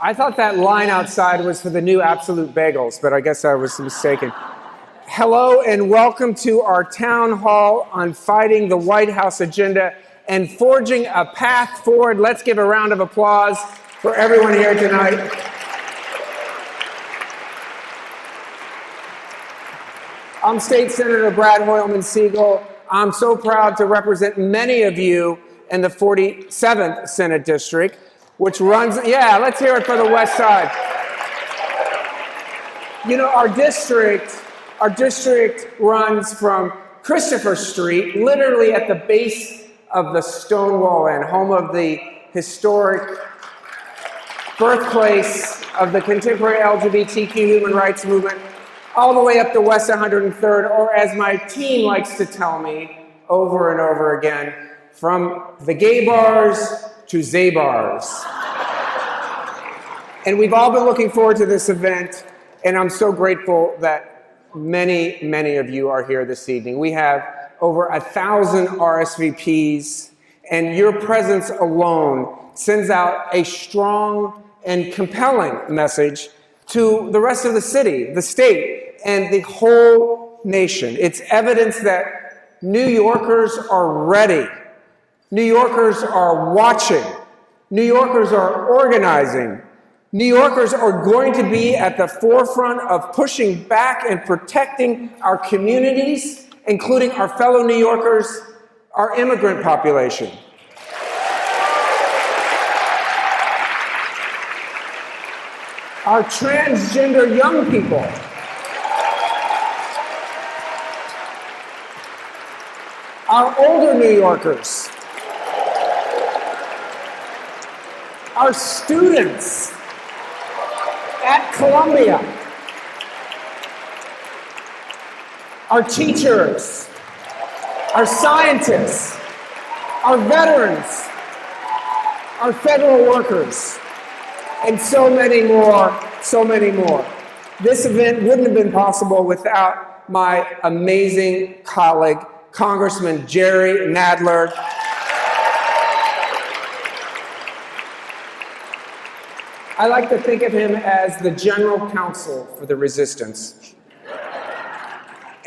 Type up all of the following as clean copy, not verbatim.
I thought that line outside was for the new Absolute Bagels, but I guess I was mistaken. Hello and welcome to our town hall on fighting the White House agenda and forging a path forward. Let's give a round of applause for everyone here tonight. I'm State Senator Brad Hoylman-Sigal. I'm so proud to represent many of you in the 47th Senate District, which runs, let's hear it for the West Side. You know, our district runs from Christopher Street, literally at the base of the Stonewall Inn, home of the historic birthplace of the contemporary LGBTQ human rights movement, all the way up to West 103rd, or as my team likes to tell me over and over again, from the gay bars to Zaybars. And we've all been looking forward to this event, and I'm so grateful that many, many of you are here this evening. We have over 1,000 RSVPs, and your presence alone sends out a strong and compelling message to the rest of the city, the state, and the whole nation. It's evidence that New Yorkers are ready. New Yorkers are watching. New Yorkers are organizing. New Yorkers are going to be at the forefront of pushing back and protecting our communities, including our fellow New Yorkers, our immigrant population. Our transgender young people. Our older New Yorkers. Our students at Columbia, our teachers, our scientists, our veterans, our federal workers, and so many more, so many more. This event wouldn't have been possible without my amazing colleague, Congressman Jerry Nadler. I like to think of him as the general counsel for the resistance.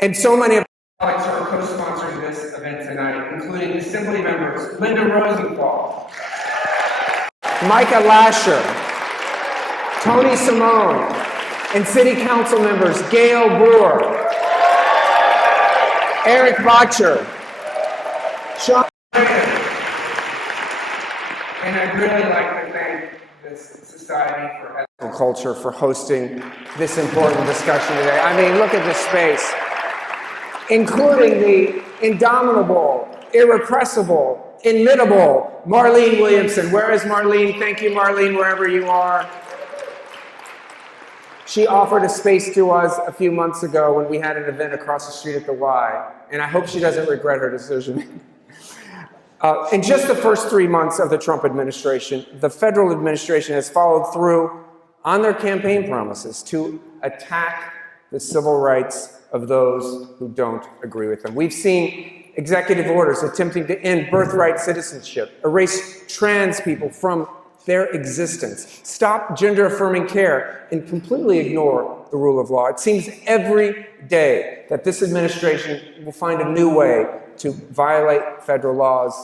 And so many of our colleagues are co-sponsoring this event tonight, including Assembly members Linda Rosenthal, Micah Lasher, Tony Simone, and City Council members Gail Brewer, Eric Botcher, Sean, and I'd really like to thank this Society for Ethical Culture for hosting this important discussion today. I mean, look at this space, including the indomitable, irrepressible, inimitable Marlene Williamson. Where is Marlene? Thank you, Marlene, wherever you are. She offered a space to us a few months ago when we had an event across the street at the Y, and I hope she doesn't regret her decision. In just the first 3 months of the Trump administration, the federal administration has followed through on their campaign promises to attack the civil rights of those who don't agree with them. We've seen executive orders attempting to end birthright citizenship, erase trans people from their existence, stop gender-affirming care, and completely ignore the rule of law. It seems every day that this administration will find a new way to violate federal laws,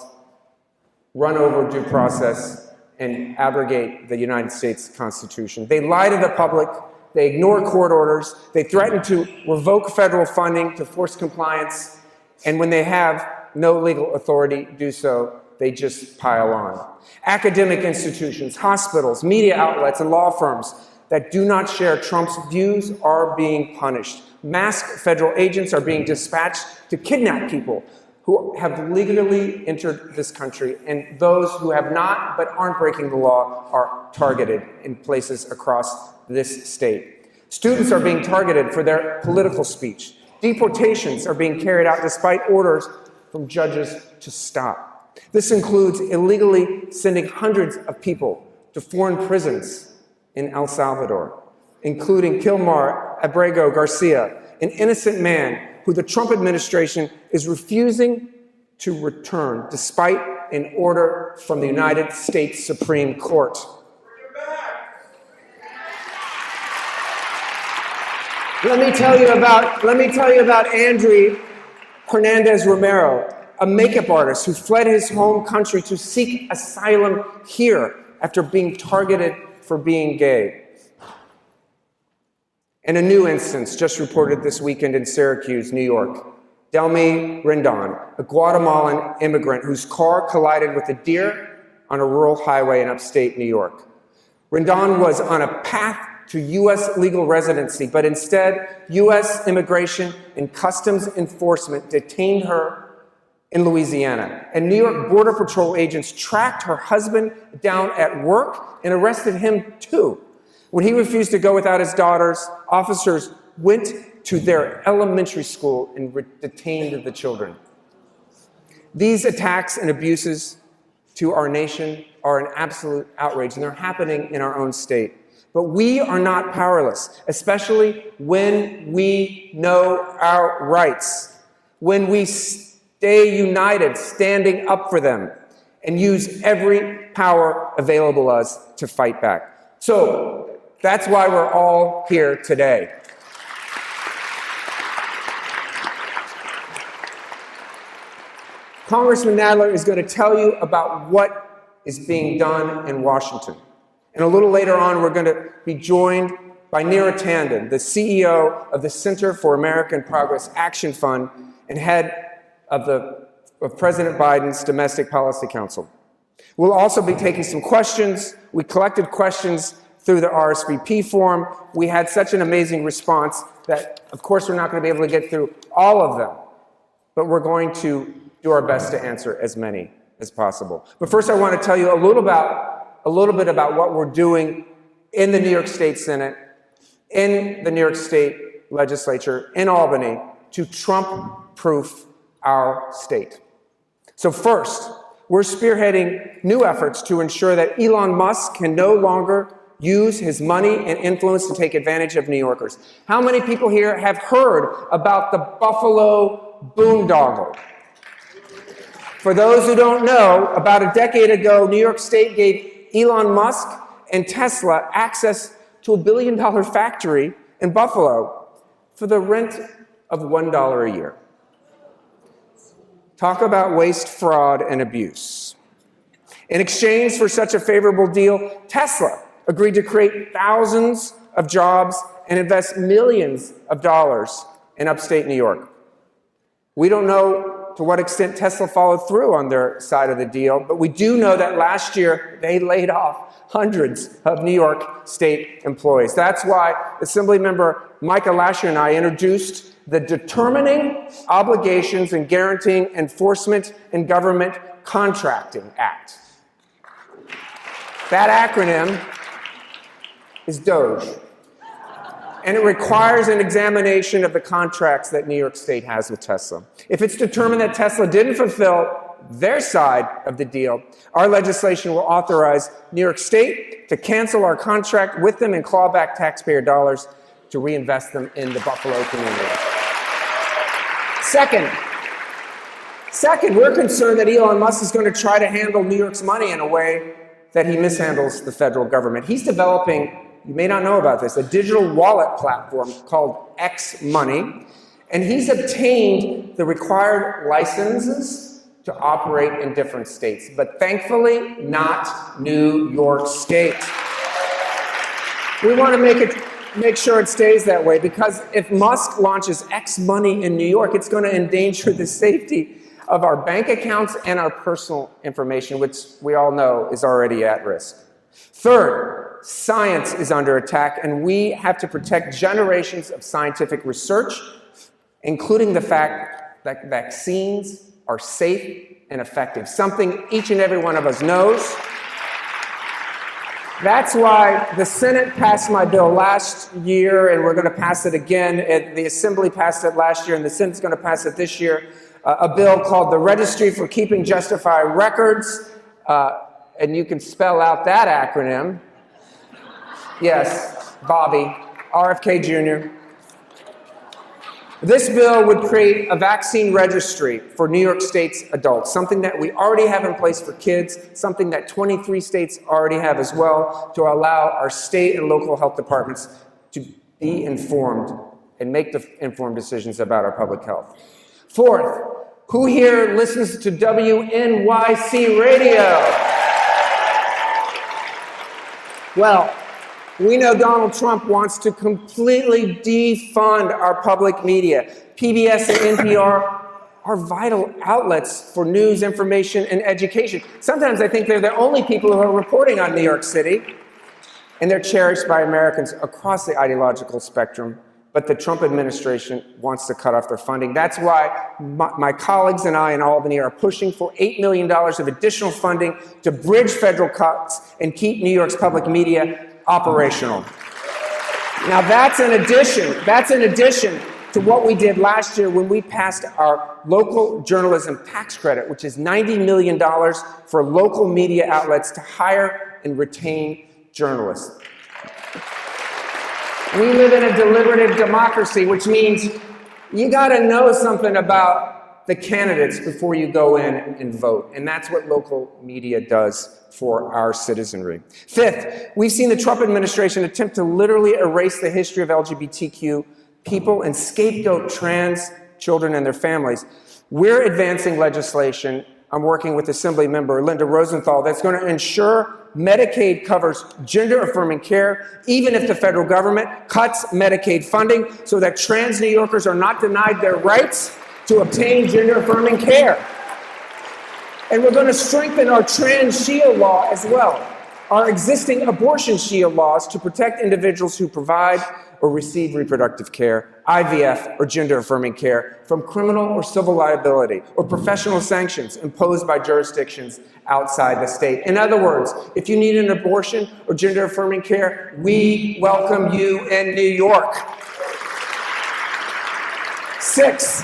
run over due process, and abrogate the United States Constitution. They lie to the public, they ignore court orders, they threaten to revoke federal funding to force compliance, and when they have no legal authority to do so, they just pile on. Academic institutions, hospitals, media outlets, and law firms that do not share Trump's views are being punished. Masked federal agents are being dispatched to kidnap people who have legally entered this country, and those who have not but aren't breaking the law are targeted in places across this state. Students are being targeted for their political speech. Deportations are being carried out despite orders from judges to stop. This includes illegally sending hundreds of people to foreign prisons in El Salvador, including Kilmar Abrego Garcia, an innocent man who the Trump administration is refusing to return despite an order from the United States Supreme Court. Let me tell you about Andrew Hernandez Romero, a makeup artist who fled his home country to seek asylum here after being targeted for being gay. And a new instance just reported this weekend in Syracuse, New York. Delmi Rendon, a Guatemalan immigrant whose car collided with a deer on a rural highway in upstate New York. Rendon was on a path to U.S. legal residency, but instead, U.S. Immigration and Customs Enforcement detained her in Louisiana. And New York Border Patrol agents tracked her husband down at work and arrested him too. When he refused to go without his daughters, officers went to their elementary school and detained the children. These attacks and abuses to our nation are an absolute outrage, and they're happening in our own state. But we are not powerless, especially when we know our rights, when we stay united, standing up for them, and use every power available to us to fight back. So that's why we're all here today. Congressman Nadler is going to tell you about what is being done in Washington. And a little later on, we're going to be joined by Neera, the CEO of the Center for American Progress Action Fund and head of President Biden's Domestic Policy Council. We'll also be taking some questions. We collected questions through the RSVP form. We had such an amazing response that, of course, we're not going to be able to get through all of them, but we're going to do our best to answer as many as possible. But first, I want to tell you a little bit about what we're doing in the New York State Senate, in the New York State Legislature, in Albany, to Trump-proof our state. So first, we're spearheading new efforts to ensure that Elon Musk can no longer use his money and influence to take advantage of New Yorkers. How many people here have heard about the Buffalo boondoggle? For those who don't know, about a decade ago, New York State gave Elon Musk and Tesla access to $1 billion factory in Buffalo for the rent of $1 a year. Talk about waste, fraud, and abuse. In exchange for such a favorable deal, Tesla agreed to create thousands of jobs and invest millions of dollars in upstate New York. We don't know to what extent Tesla followed through on their side of the deal, but we do know that last year they laid off hundreds of New York State employees. That's why Assemblymember Micah Lasher and I introduced the Determining Obligations and Guaranteeing Enforcement in Government Contracting Act. That acronym is DOGE. And it requires an examination of the contracts that New York State has with Tesla. If it's determined that Tesla didn't fulfill their side of the deal, our legislation will authorize New York State to cancel our contract with them and claw back taxpayer dollars to reinvest them in the Buffalo community. Second, we're concerned that Elon Musk is going to try to handle New York's money in a way that he mishandles the federal government. He's developing, you may not know about this, a digital wallet platform called X Money, and he's obtained the required licenses to operate in different states, but thankfully not New York State. We want to make sure it stays that way, because if Musk launches X Money in New York, it's going to endanger the safety of our bank accounts and our personal information, which we all know is already at risk. Third, science is under attack, and we have to protect generations of scientific research, including the fact that vaccines are safe and effective, something each and every one of us knows. That's why the Senate passed my bill last year, and we're going to pass it again. The Assembly passed it last year, and the Senate's going to pass it this year. A bill called the Registry for Keeping Justified Records, and you can spell out that acronym. Yes, Bobby, RFK Jr. This bill would create a vaccine registry for New York State's adults, something that we already have in place for kids, something that 23 states already have as well, to allow our state and local health departments to be informed and make informed decisions about our public health. Fourth, who here listens to WNYC radio? Well, we know Donald Trump wants to completely defund our public media. PBS and NPR are vital outlets for news, information, and education. Sometimes I think they're the only people who are reporting on New York City, and they're cherished by Americans across the ideological spectrum, but the Trump administration wants to cut off their funding. That's why my colleagues and I in Albany are pushing for $8 million of additional funding to bridge federal cuts and keep New York's public media operational. Now that's in addition to what we did last year when we passed our local journalism tax credit, which is $90 million for local media outlets to hire and retain journalists. We live in a deliberative democracy, which means you gotta know something about the candidates before you go in and vote. And that's what local media does for our citizenry. Fifth, we've seen the Trump administration attempt to literally erase the history of LGBTQ people and scapegoat trans children and their families. We're advancing legislation. I'm working with Assembly Member Linda Rosenthal that's going to ensure Medicaid covers gender-affirming care, even if the federal government cuts Medicaid funding, so that trans New Yorkers are not denied their rights to obtain gender-affirming care. And we're going to strengthen our trans shield law as well, our existing abortion shield laws to protect individuals who provide or receive reproductive care, IVF, or gender-affirming care from criminal or civil liability or professional sanctions imposed by jurisdictions outside the state. In other words, if you need an abortion or gender-affirming care, we welcome you in New York. Six,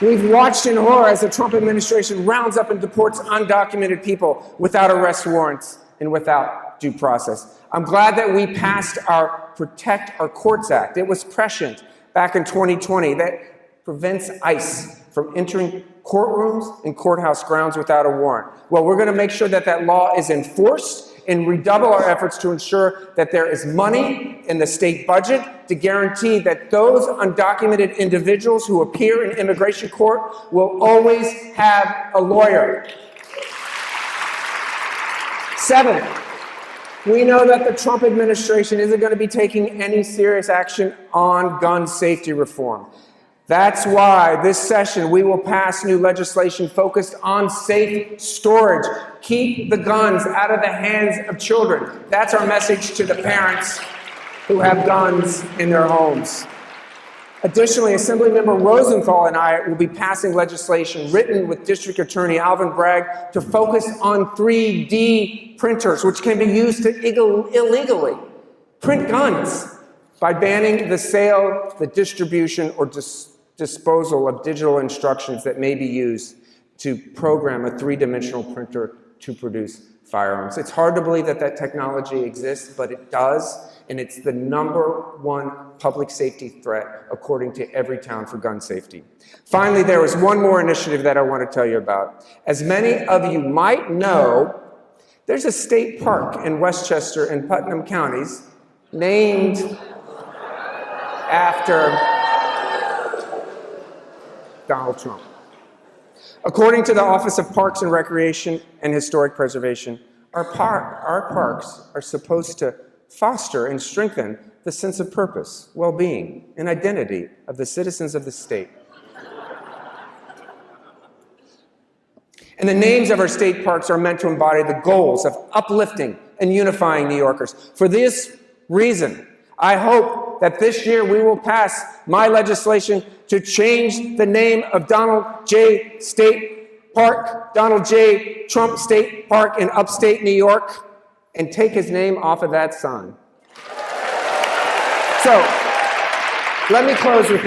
we've watched in horror as the Trump administration rounds up and deports undocumented people without arrest warrants and without due process. I'm glad that we passed our Protect Our Courts Act. It was prescient back in 2020 that prevents ICE from entering courtrooms and courthouse grounds without a warrant. Well, we're going to make sure that that law is enforced and redouble our efforts to ensure that there is money in the state budget to guarantee that those undocumented individuals who appear in immigration court will always have a lawyer. Seven, we know that the Trump administration isn't going to be taking any serious action on gun safety reform. That's why this session we will pass new legislation focused on safe storage. Keep the guns out of the hands of children. That's our message to the parents who have guns in their homes. Additionally, Assemblymember Rosenthal and I will be passing legislation written with District Attorney Alvin Bragg to focus on 3D printers, which can be used to illegally print guns by banning the sale, the distribution, or disposal of digital instructions that may be used to program a three-dimensional printer to produce firearms. It's hard to believe that that technology exists, but it does, and it's the #1 public safety threat, according to Everytown for gun safety. Finally, there is one more initiative that I want to tell you about. As many of you might know, there's a state park in Westchester and Putnam counties named after Donald Trump. According to the Office of Parks and Recreation and Historic Preservation, our parks are supposed to foster and strengthen the sense of purpose, well-being, and identity of the citizens of the state. And the names of our state parks are meant to embody the goals of uplifting and unifying New Yorkers. For this reason, I hope that this year we will pass my legislation to change the name of Donald J. State Park, Donald J. Trump State Park in upstate New York, and take his name off of that sign. So, let me close with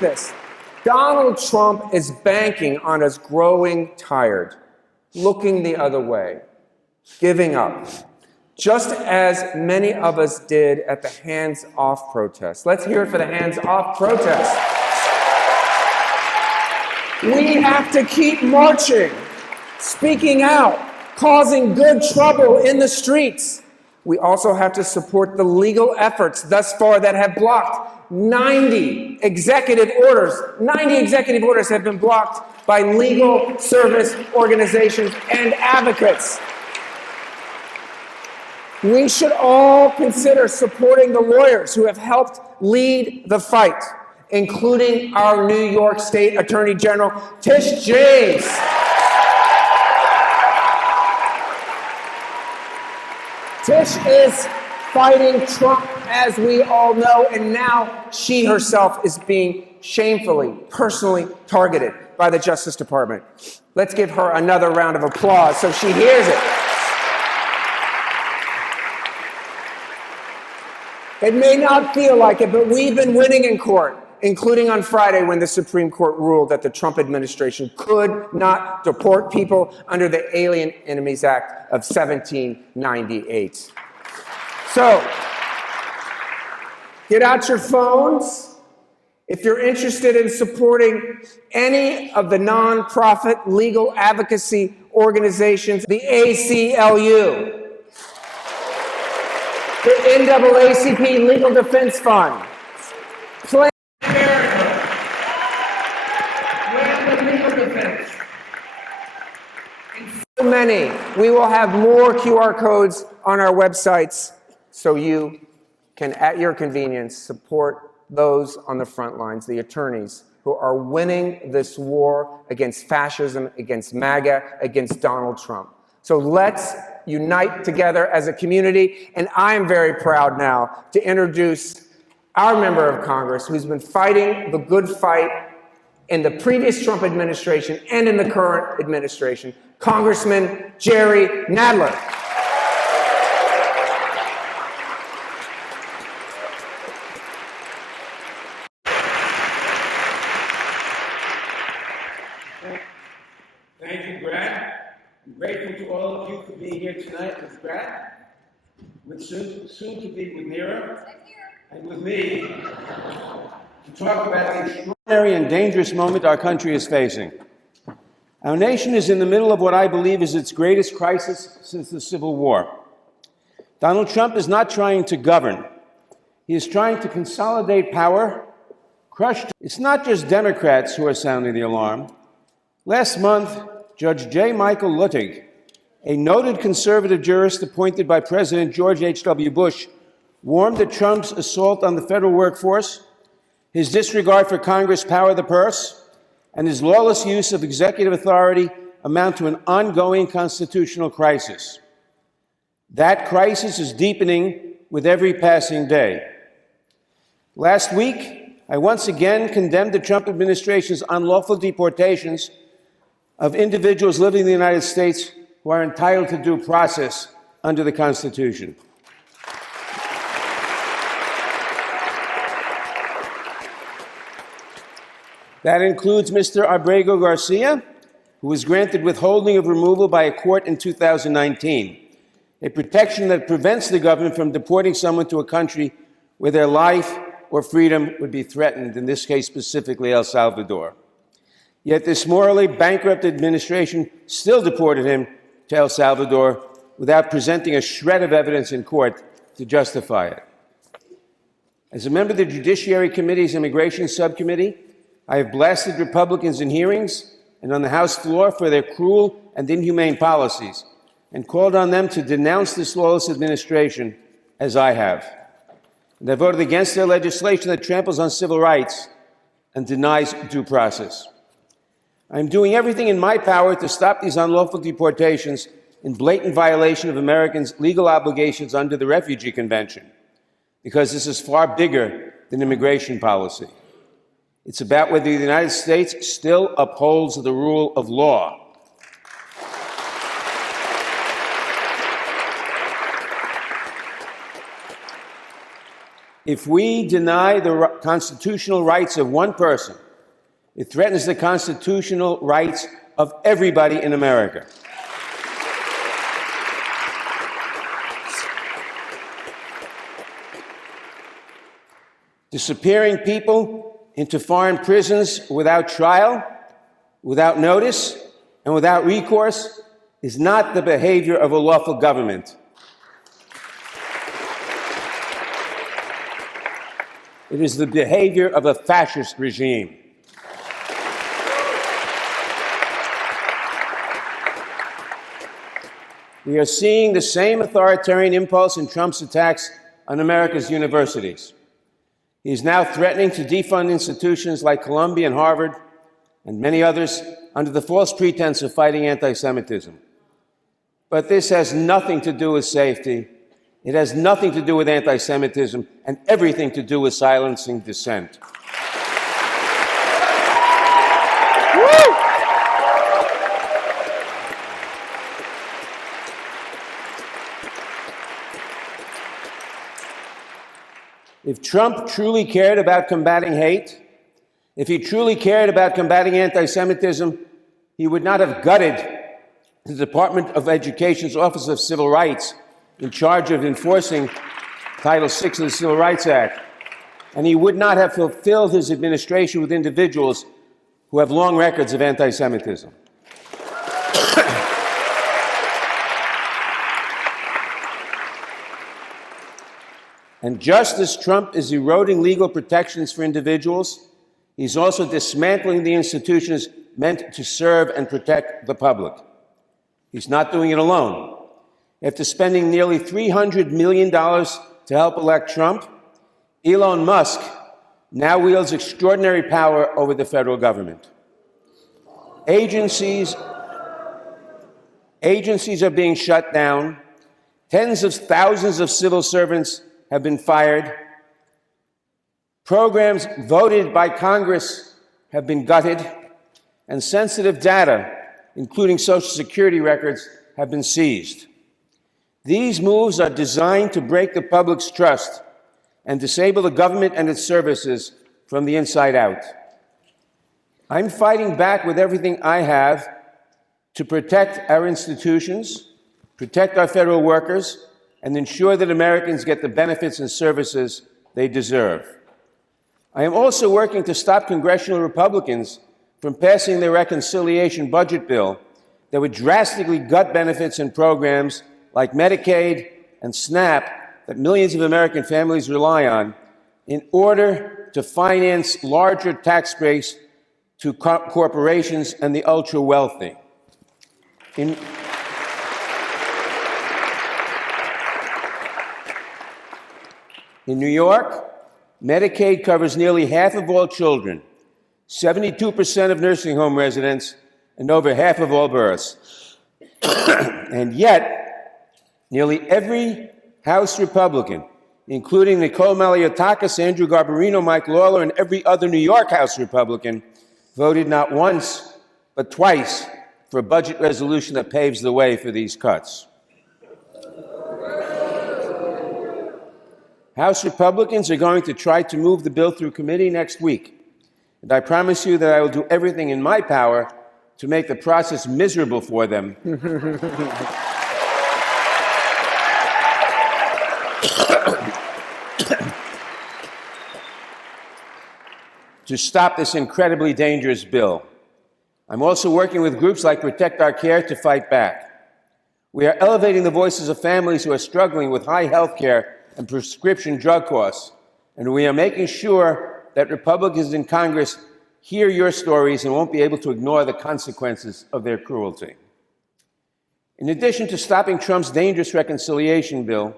this. Donald Trump is banking on us growing tired, looking the other way, giving up, just as many of us did at the Hands Off protest. Let's hear it for the Hands Off protest. We have to keep marching, speaking out, causing good trouble in the streets. We also have to support the legal efforts thus far that have blocked 90 executive orders. 90 executive orders have been blocked by legal service organizations and advocates. We should all consider supporting the lawyers who have helped lead the fight, including our New York State Attorney General, Tish James. Tish is fighting Trump, as we all know, and now she herself is being shamefully, personally targeted by the Justice Department. Let's give her another round of applause so she hears it. It may not feel like it, but we've been winning in court, including on Friday when the Supreme Court ruled that the Trump administration could not deport people under the Alien Enemies Act of 1798. So, get out your phones. If you're interested in supporting any of the nonprofit legal advocacy organizations, the ACLU, the NAACP Legal Defense Fund, Planned Parenthood, Legal Defense, and so many. We will have more QR codes on our websites so you can, at your convenience, support those on the front lines, the attorneys who are winning this war against fascism, against MAGA, against Donald Trump. So let's unite together as a community, and I am very proud now to introduce our member of Congress who's been fighting the good fight in the previous Trump administration and in the current administration, Congressman Jerry Nadler. Thank you, Brad. I'm grateful to all of you for being here tonight with Brad, with soon to be with Neera, and with me, to talk about the extraordinary and dangerous moment our country is facing. Our nation is in the middle of what I believe is its greatest crisis since the Civil War. Donald Trump is not trying to govern. He is trying to consolidate power, crush. It's not just Democrats who are sounding the alarm. Last month, Judge J. Michael Luttig, a noted conservative jurist appointed by President George H.W. Bush, warned that Trump's assault on the federal workforce, his disregard for Congress' power of the purse, and his lawless use of executive authority amount to an ongoing constitutional crisis. That crisis is deepening with every passing day. Last week, I once again condemned the Trump administration's unlawful deportations of individuals living in the United States who are entitled to due process under the Constitution. That includes Mr. Abrego Garcia, who was granted withholding of removal by a court in 2019, a protection that prevents the government from deporting someone to a country where their life or freedom would be threatened, in this case specifically El Salvador. Yet this morally bankrupt administration still deported him to El Salvador without presenting a shred of evidence in court to justify it. As a member of the Judiciary Committee's Immigration Subcommittee, I have blasted Republicans in hearings and on the House floor for their cruel and inhumane policies and called on them to denounce this lawless administration, as I have. And I voted against their legislation that tramples on civil rights and denies due process. I am doing everything in my power to stop these unlawful deportations in blatant violation of Americans' legal obligations under the Refugee Convention, because this is far bigger than immigration policy. It's about whether the United States still upholds the rule of law. If we deny the constitutional rights of one person, it threatens the constitutional rights of everybody in America. Disappearing people into foreign prisons without trial, without notice, and without recourse is not the behavior of a lawful government. It is the behavior of a fascist regime. We are seeing the same authoritarian impulse in Trump's attacks on America's universities. He is now threatening to defund institutions like Columbia and Harvard and many others under the false pretense of fighting anti-Semitism. But this has nothing to do with safety. It has nothing to do with anti-Semitism and everything to do with silencing dissent. If Trump truly cared about combating hate, if he truly cared about combating anti-Semitism, he would not have gutted the Department of Education's Office of Civil Rights in charge of enforcing Title VI of the Civil Rights Act. And he would not have fulfilled his administration with individuals who have long records of anti-Semitism. And just as Trump is eroding legal protections for individuals, he's also dismantling the institutions meant to serve and protect the public. He's not doing it alone. After spending nearly $300 million to help elect Trump, Elon Musk now wields extraordinary power over the federal government. Agencies are being shut down. Tens of thousands of civil servants have been fired. Programs voted by Congress have been gutted, and sensitive data, including Social Security records, have been seized. These moves are designed to break the public's trust and disable the government and its services from the inside out. I'm fighting back with everything I have to protect our institutions, protect our federal workers, and ensure that Americans get the benefits and services they deserve. I am also working to stop congressional Republicans from passing their reconciliation budget bill that would drastically gut benefits and programs like Medicaid and SNAP that millions of American families rely on in order to finance larger tax breaks to corporations and the ultra-wealthy. In New York, Medicaid covers nearly half of all children, 72% of nursing home residents, and over half of all births. And yet, nearly every House Republican, including Nicole Maliotakis, Andrew Garbarino, Mike Lawler, and every other New York House Republican, voted not once, but twice for a budget resolution that paves the way for these cuts. House Republicans are going to try to move the bill through committee next week, and I promise you that I will do everything in my power to make the process miserable for them. To stop this incredibly dangerous bill. I'm also working with groups like Protect Our Care to fight back. We are elevating the voices of families who are struggling with high health care and prescription drug costs, and we are making sure that Republicans in Congress hear your stories and won't be able to ignore the consequences of their cruelty. In addition to stopping Trump's dangerous reconciliation bill,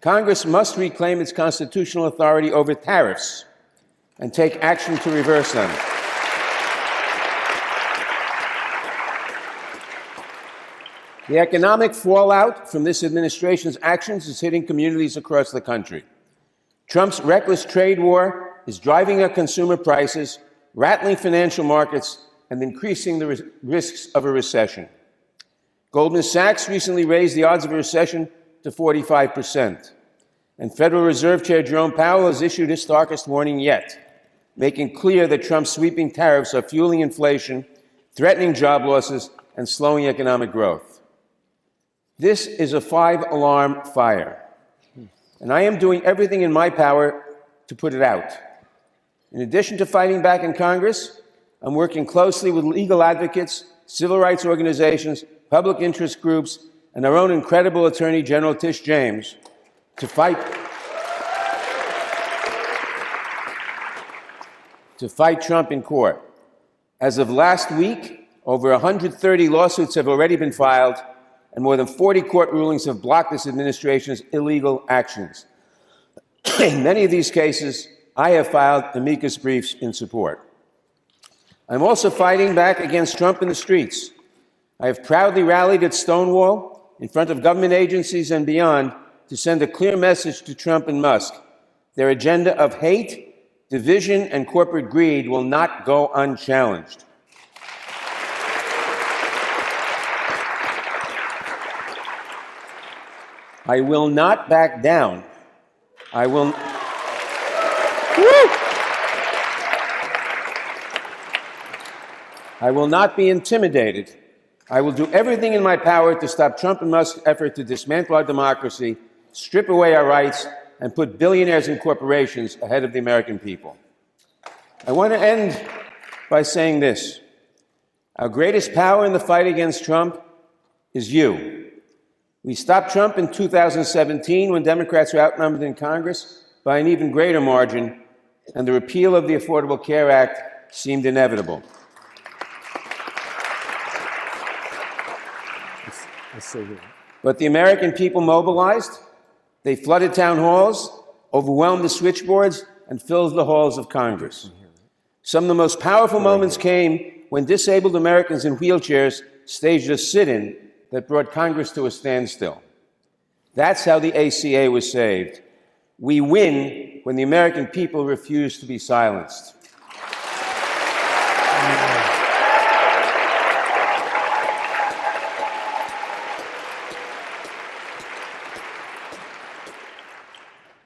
Congress must reclaim its constitutional authority over tariffs and take action to reverse them. The economic fallout from this administration's actions is hitting communities across the country. Trump's reckless trade war is driving up consumer prices, rattling financial markets, and increasing the risks of a recession. Goldman Sachs recently raised the odds of a recession to 45%. And Federal Reserve Chair Jerome Powell has issued his starkest warning yet, making clear that Trump's sweeping tariffs are fueling inflation, threatening job losses, and slowing economic growth. This is a five-alarm fire, and I am doing everything in my power to put it out. In addition to fighting back in Congress, I'm working closely with legal advocates, civil rights organizations, public interest groups, and our own incredible Attorney General Tish James to fight to fight Trump in court. As of last week, over 130 lawsuits have already been filed, and more than 40 court rulings have blocked this administration's illegal actions. In many of these cases, I have filed amicus briefs in support. I'm also fighting back against Trump in the streets. I have proudly rallied at Stonewall, in front of government agencies and beyond, to send a clear message to Trump and Musk. Their agenda of hate, division, and corporate greed will not go unchallenged. I will not back down. I will not be intimidated. I will do everything in my power to stop Trump and Musk's effort to dismantle our democracy, strip away our rights, and put billionaires and corporations ahead of the American people. I want to end by saying this. Our greatest power in the fight against Trump is you. We stopped Trump in 2017 when Democrats were outnumbered in Congress by an even greater margin, and the repeal of the Affordable Care Act seemed inevitable. But the American people mobilized. They flooded town halls, overwhelmed the switchboards, and filled the halls of Congress. Some of the most powerful moments came when disabled Americans in wheelchairs staged a sit-in that brought Congress to a standstill. That's how the ACA was saved. We win when the American people refuse to be silenced.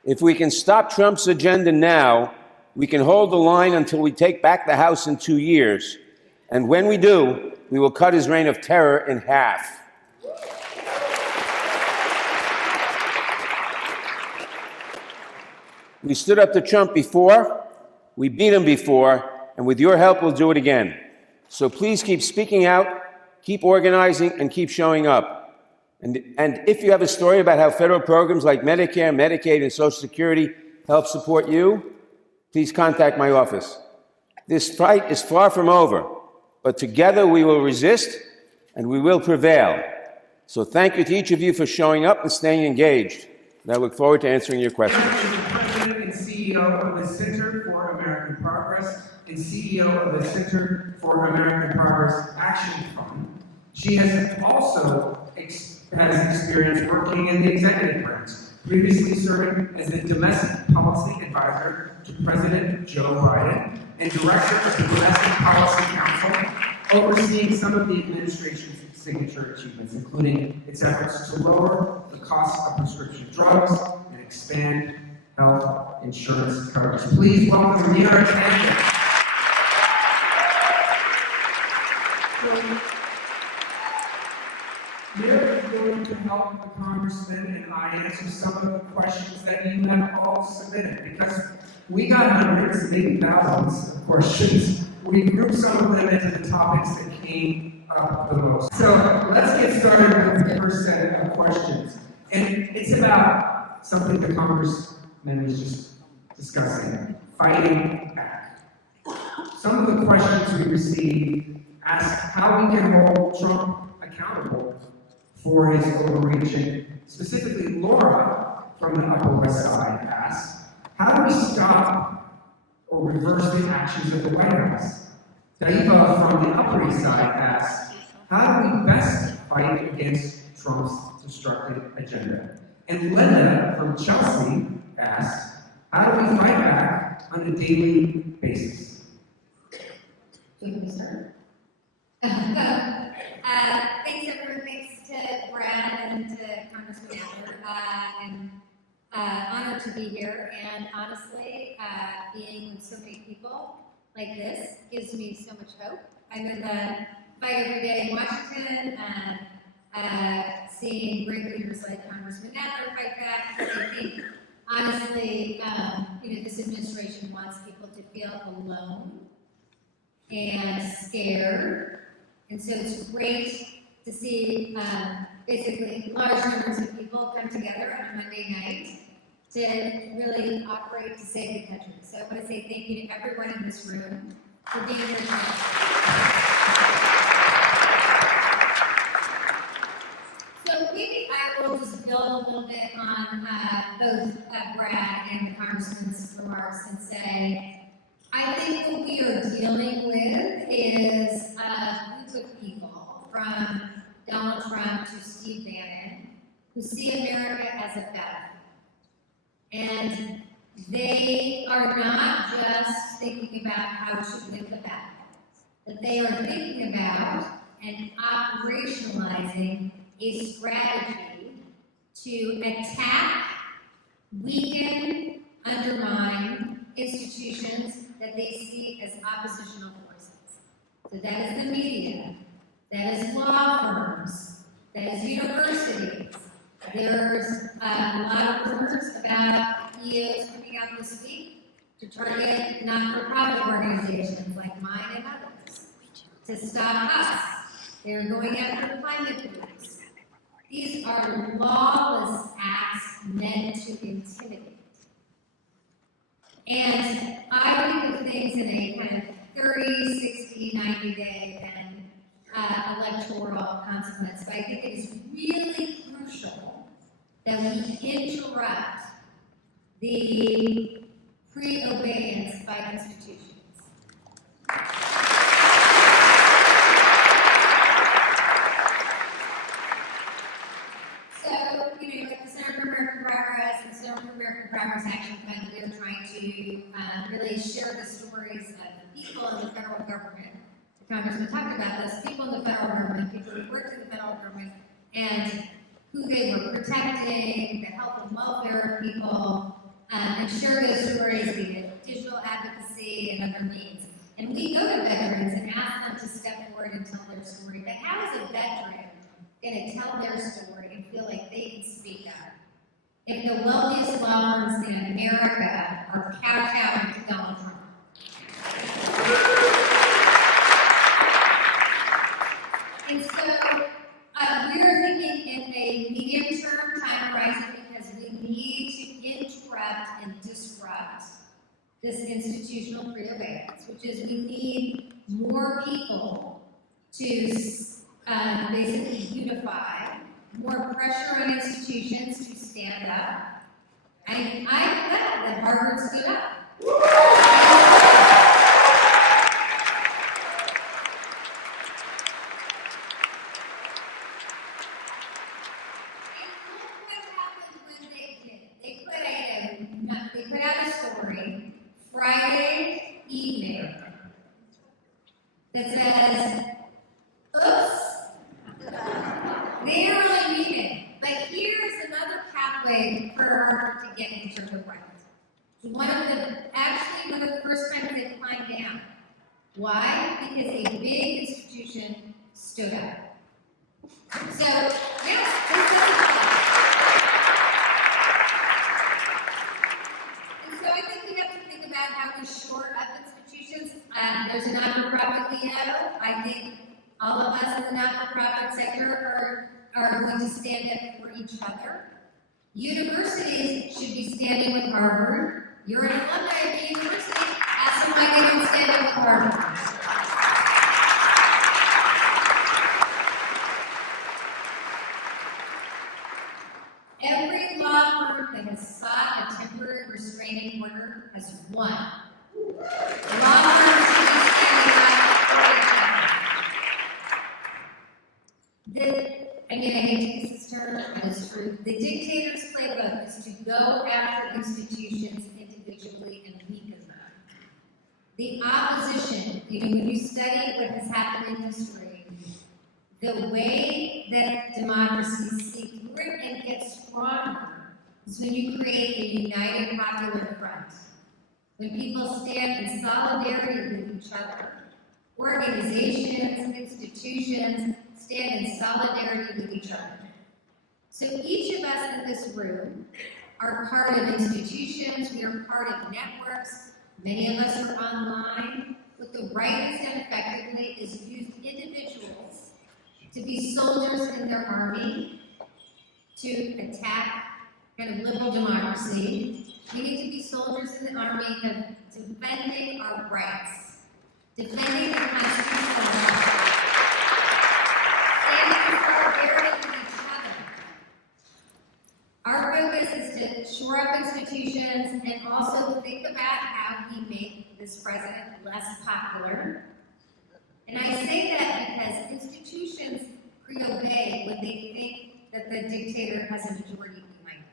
If we can stop Trump's agenda now, we can hold the line until we take back the House in 2 years. And when we do, we will cut his reign of terror in half. We stood up to Trump before, we beat him before, and with your help, we'll do it again. So please keep speaking out, keep organizing, and keep showing up. And if you have a story about how federal programs like Medicare, Medicaid, and Social Security help support you, please contact my office. This fight is far from over, but together we will resist and we will prevail. So thank you to each of you for showing up and staying engaged. And I look forward to answering your questions. President and CEO of the Center for American Progress and CEO of the Center for American Progress Action Fund. She has also has experience working in the executive branch, previously serving as the domestic policy advisor to President Joe Biden and director of the Domestic Policy Council, overseeing some of the administration's signature achievements, including its efforts to lower the cost of prescription drugs and expand health insurance coverage. Please welcome Neera Tanden. Neera is going to help the Congressman and I answer some of the questions that you have all submitted, because we got hundreds, maybe thousands of questions. We grouped some of them into the topics that came up the most. So let's get started with the first set of questions. And it's about something the Congressman was just discussing, fighting back. Some of the questions we received ask how we can hold Trump accountable for his overreaching. Specifically, Laura from the Upper West Side asks, how do we stop or reverse the actions of the White House? Daiva from the Upper East Side asks, how do we best fight against Trump's destructive agenda? And Linda from Chelsea asks, how do we fight back on a daily basis? Do you want me to start? Thanks, everyone. Thanks to Brad and to Congressman Nadler. I'm honored to be here, and honestly, being with so many people like this gives me so much hope. I'm in the fight every day in Washington, seeing great leaders like Congressman Nadler fight back. I think, honestly, this administration wants people to feel alone and scared, and so it's great to see basically large numbers of people come together on a Monday night to really operate to save the country. So I want to say thank you to everyone in this room for being here tonight. So maybe I will just build a little bit on both Brad and the Congressman's remarks and say, I think what we are dealing with is a group of people from Donald Trump to Steve Bannon who see America as a battle. And they are not just thinking about how to win the battle, but they are thinking about and operationalizing a strategy to attack, weaken, undermine institutions that they see as oppositional forces. So that is the media, that is law firms, that is universities. There's a lot of rumors about EOs coming out this week to target not-for-profit organizations like mine and others to stop us. They're going after climate groups. These are lawless acts meant to intimidate. And I think of things in a kind of 30, 60, 90-day and electoral consequence, but I think it is really crucial that we interrupt the pre-obedience by institutions. So, like the Center for American Progress and Center for American Progress Action Fund, we're trying to really share the stories of people in the federal government. The Congressman talked about this, people in the federal government, people who worked in the federal government, and who they were protecting, the health and welfare of people, and share those stories via digital advocacy and other means. And we go to veterans and ask them to step forward and tell their story. But how is a veteran going to tell their story and feel like they can speak up if the wealthiest law firms in America are kowtowing to Donald Trump? And so we are thinking in a medium-term time horizon because we need to interrupt and disrupt this institutional pre-obedience, which is we need more people to basically unify, more pressure on institutions to stand up. I'm glad that Harvard stood up. They put out a story Friday evening that says, oops, they didn't really mean it, but here's another pathway for Harvard to get into the right. One of the first times they climbed down. Why? Because a big institution stood up. So, yes, this is how we shore up institutions. There's a not-for-profit Leo. I think all of us in the not-for-profit sector are going to stand up for each other. Universities should be standing with Harvard. You're an alumni of the university. Ask them why they don't stand up with Harvard. Every law firm that has sought a temporary restraining order has won. Law firms should be standing up for each other. I hate to use this term, but it's true. The dictator's playbook is to go after institutions individually and weaken them. The opposition, when you study what has happened in history, the way that democracies seek root and get stronger is when you create a united popular front. When people stand in solidarity with each other. Organizations, institutions stand in solidarity with each other. So each of us in this room are part of institutions, we are part of networks, many of us are online. What the right has done effectively is use individuals to be soldiers in their army, to attack kind of liberal democracy. We need to be soldiers in the army of defending our rights, defending the constitutional rights, standing in solidarity with each other. Our focus is to shore up institutions and also think about how we make this president less popular. And I say that because institutions pre-obey when they think that the dictator has a majority behind him.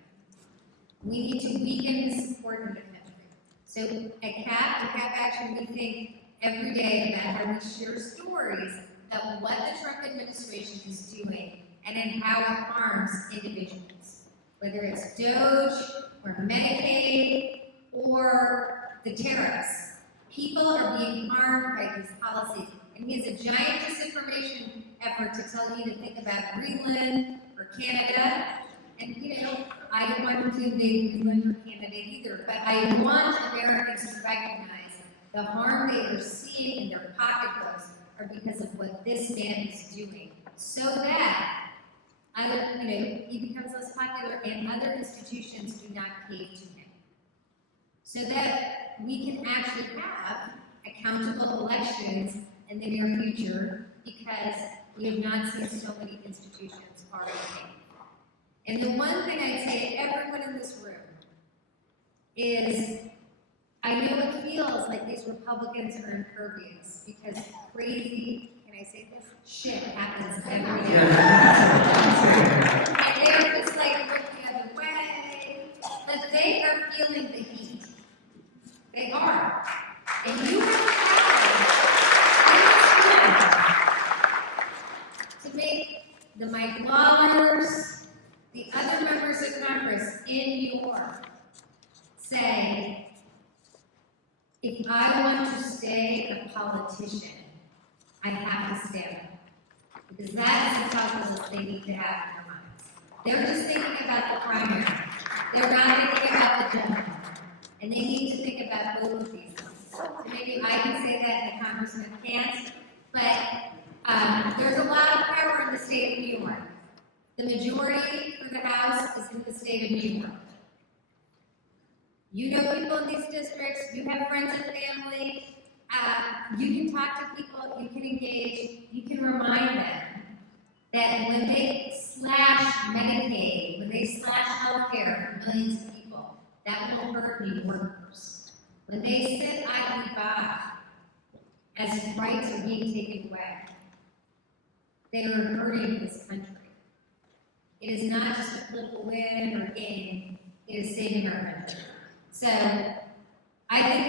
We need to weaken his support in the country. So at CAP Action, we think every day about how we share stories about what the Trump administration is doing and in how it harms individuals. Whether it's DOGE or Medicaid or the tariffs, people are being harmed by these policies. And he has a giant disinformation effort to tell you to think about Greenland or Canada. And I don't want him to invade Greenland or Canada either, but I want Americans to recognize the harm they are seeing in their pocketbooks are because of what this man is doing. So that he becomes less popular and other institutions do not cave to him. So that we can actually have accountable elections in the near future, because we have not seen so many institutions already. And the one thing I'd say to everyone in this room is, I know it feels like these Republicans are impervious because crazy, can I say this? Shit happens every day. And they're just like, look the other way. But they are feeling the heat. They are. And you have to make the Mike Lawlers, the other members of Congress in New York say, if I want to stay a politician, I have to stand up. Because that is the calculus they need to have in their minds. They're just thinking about the primary. They're not thinking about the general. And they need to think about both of these things. So maybe I can say that and the congressman can't, but there's a lot of power in the state of New York. The majority for the House is in the state of New York. You know people in these districts, you have friends and family, you can talk to people, you can engage, you can remind them that when they slash Medicaid, when they slash healthcare for millions of people, that will hurt New Yorkers. When they sit idly by as rights are being taken away, they are hurting this country. It is not just a political win or gain, it is saving our country. So, I think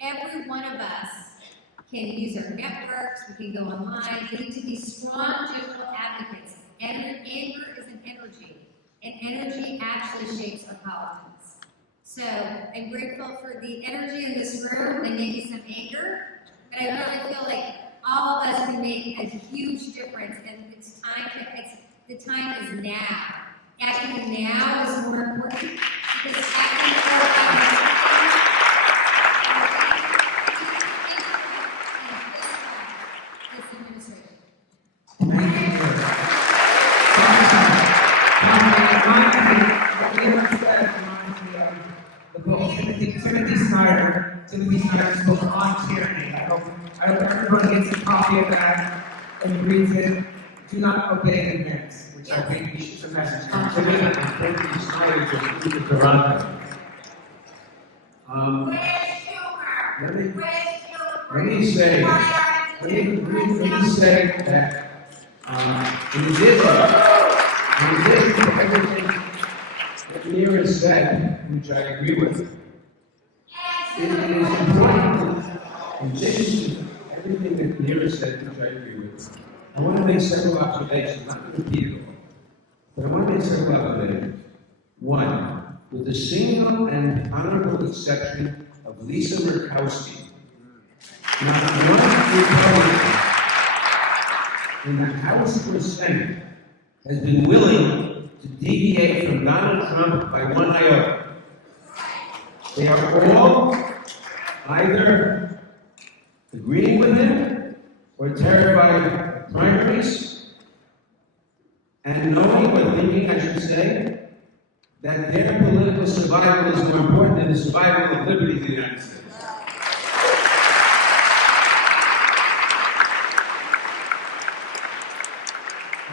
every one of us can use our networks, we can go online, we need to be strong digital advocates. Anger is an energy, and energy actually shapes our politics. So, I'm grateful for the energy in this room and maybe some anger, but I really feel like all of us can make a huge difference, and the time is now. Acting now is more important because acting this administration. Timothy Snyder's book on tyranny. I hope everyone gets a copy of that and reads it. Do not obey in advance, which I think is a message. Timothy Snyder just moved to Toronto. Let me say that in addition to everything that Neera said, which I agree with, it is important, in addition to everything that Neera said, which I agree with, I want to make several observations, not to repeat it all, but I want to make several observations. One, with the single and honorable exception of Lisa Murkowski, not one Republican in the House or Senate has been willing to deviate from Donald Trump by one iota. They are all either agreeing with him or terrified of primaries and knowing or thinking, I should say, that their political survival is more important than the survival of liberty in the United States.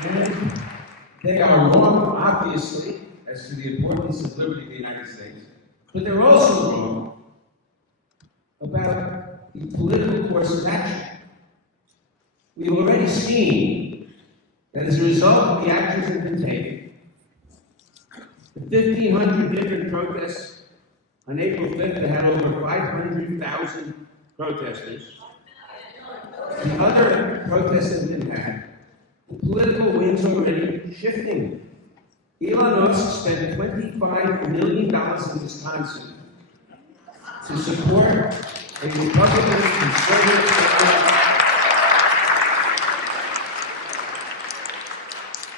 And they are wrong, obviously, as to the importance of liberty in the United States, but they're also wrong about the political course of action. We've already seen that as a result of the actions that have been taken, the 1,500 different protests on April 5th that had over 500,000 protesters, the other protests that have been had, the political wind's already shifting. Elon Musk spent $25 million in Wisconsin to support a Republican conservative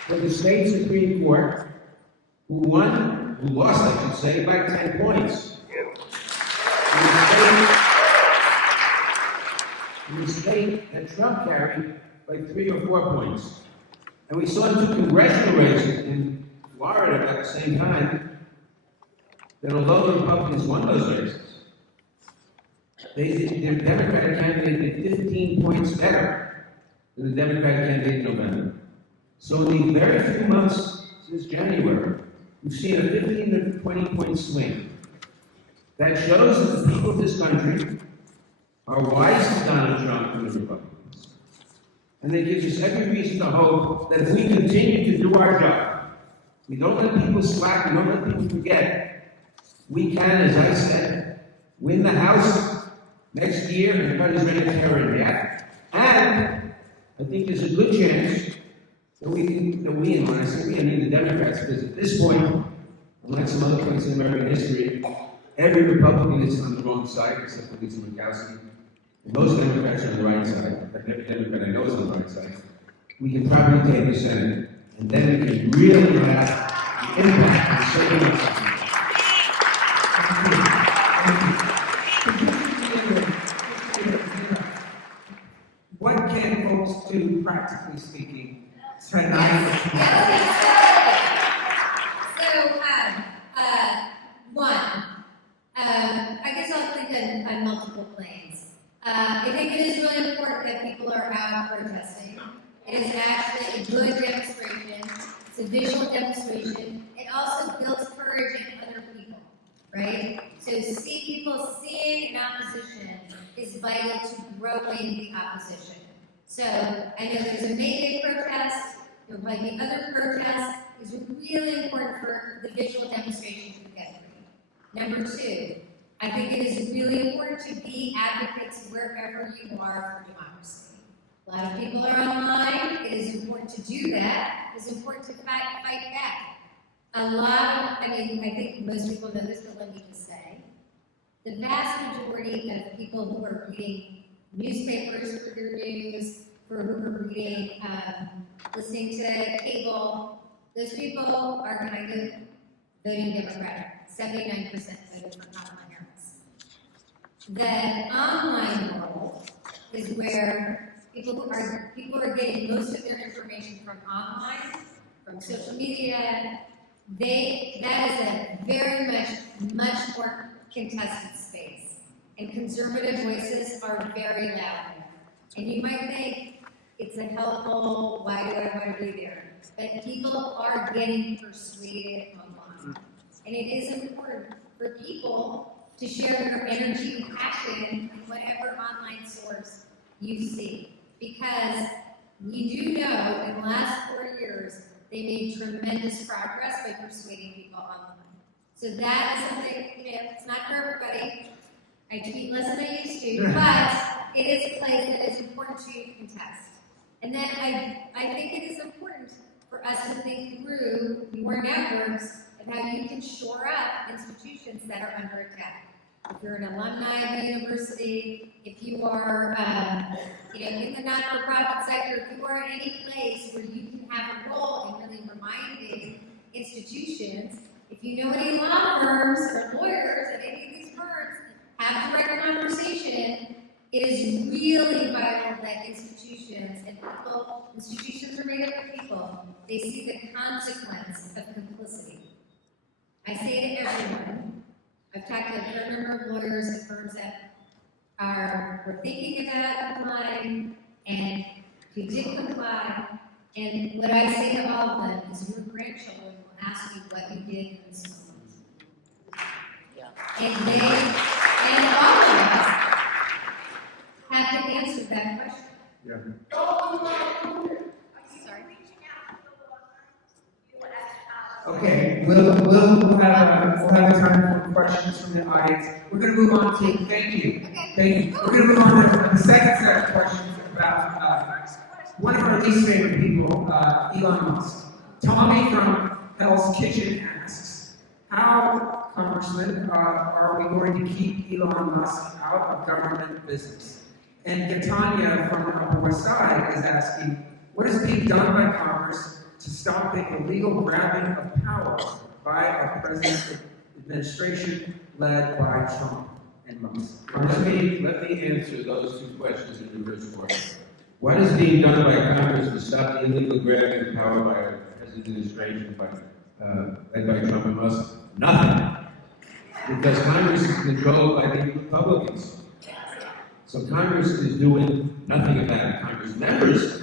for the state Supreme Court, who lost, I should say, by 10 points. In the state that Trump carried by 3 or 4 points. And we saw in 2 congressional races in Florida at the same time that although the Republicans won those races, their Democratic candidate did 15 points better than the Democratic candidate in November. So in the very few months since January, we've seen a 15 to 20 point swing. That shows that the people of this country are wise to Donald Trump and the Republicans. And that gives us every reason to hope that if we continue to do our job, we don't let people slack, we don't let people forget, we can, as I said, win the House next year and cut as many terror in half. And I think there's a good chance that we, and when I say we, I mean the Democrats, because at this point, unlike some other points in American history, every Republican is on the wrong side, except for Lisa Murkowski. And most Democrats are on the right side. In fact, every Democrat I know is on the right side. We can probably take the Senate, and then we can really have the impact of saving us. What can folks do, practically speaking, tonight? I guess I'll think on multiple planes. I think it is really important that people are out protesting. It is actually a good demonstration. It's a visual demonstration. It also builds courage in other people, right? So seeing an opposition is vital to growing the opposition. So I know there's a May Day protest, there might be other protests. It's really important for the visual demonstration to get through. Number 2, I think it is really important to be advocates wherever you are for democracy. A lot of people are online. It is important to do that. It's important to fight back. I think most people know this, but let me just say, the vast majority of people who are reading newspapers for their news, for who are reading, listening to cable, those people are kind of voting Democratic. 79% voted for Kamala Harris. The online world is where people are getting most of their information from online, from social media. That is a very much more contested space. And conservative voices are very loud. And you might think it's a helpful, why do I want to be there? But people are getting persuaded online. And it is important for people to share their energy and passion in whatever online source you see. Because we do know in the last 4 years, they made tremendous progress by persuading people online. So that is something, it's not for everybody. I tweet less than I used to, but it is a place that is important to contest. And then I think it is important for us to think through more networks of how you can shore up institutions that are under attack. If you're an alumni of the university, if you are in the not-for-profit sector, if you are in any place where you can have a role in really reminding institutions, if you know any law firms or lawyers at any of these firms, have direct conversation. It is really vital that institutions are made up of people, they see the consequence of complicity. I say to everyone, I've talked to a fair number of lawyers at firms that were thinking about complying, and who did comply, and what I say to all of them is your grandchildren will ask you what you did in this moment. And all of us have to answer that question. Yeah. Sorry. Okay, we'll have time for questions from the audience. We're going to move on to, thank you. We're going to move on to the second set of questions about one of our least favorite people, Elon Musk. Tommy from Hell's Kitchen asks, how, Congressman, are we going to keep Elon Musk out of government business? And Gatanya from the Upper West Side is asking, what is being done by Congress to stop the illegal grabbing of power by our president's administration led by Trump and Musk? Let me answer those two questions in reverse order. What is being done by Congress to stop the illegal grabbing of power by our president's administration led by Trump and Musk? Nothing. Because Congress is controlled by the Republicans. So Congress is doing nothing about it. Congress members,